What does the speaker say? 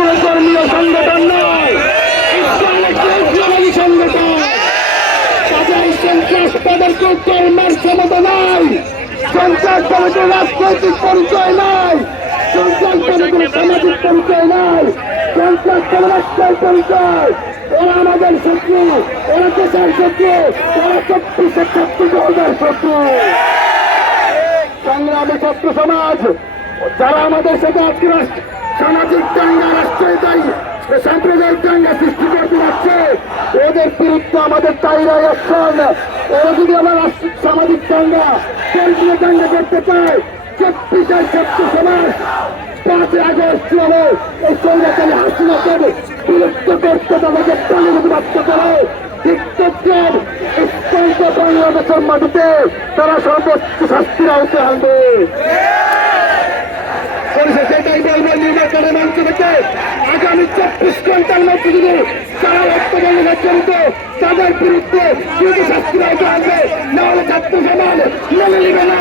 কোনো ধর্মীয় সংগঠন নয়, ইসলামিক সংগঠন। তাদের সন্ত্রাসবাদেরকে ধর্মের ক্ষমতা নাই, সন্ত্রাসবাদের রাজনৈতিক পরিচয় নাই, সন্ত্রাসবাদের সামাজিক পরিচয় নাই, সন্ত্রাসবাদের রাষ্ট্রের পরিচয়। ওরা আমাদের শত্রু, ওরা দেশের শত্রু, ওরা 24-36 শত্রু। সংগ্রামী ছাত্র সমাজ যারা আমাদের সাথে আজকে সামাজিক দাঙ্গা, রাষ্ট্রীয় সাম্প্রদায়িক দাঙ্গা সৃষ্টি করতে যাচ্ছে, ওদের বিরুদ্ধে আমাদের তাইরাই অ্যাকশন। ওরা যদি আমার সামাজিক দাঙ্গা, কেন্দ্রীয় দাঙ্গা করতে চায়, 24 ছাত্র সমাজ 5 আগস্ট হবে এই সৈন্যকালী হাসিনাকে বিলুপ্ত করতে তাদেরকে প্রাণীবাধ্য করে টিকটকের স্পষ্ট বাংলাদেশের মাটিতে তারা সর্বোচ্চ শাস্তির আওতায় আনবে। সেটাই বলবো নির্বাচনের মঞ্চ থেকে আগামী 24 ঘন্টার মধ্যে যদি তারা হত্যাকাণ্ডে জড়িত তাদের বিরুদ্ধে শাস্তির আওতায় আনবে, না হলে ছাত্র সমাজ মেনে নেবে না।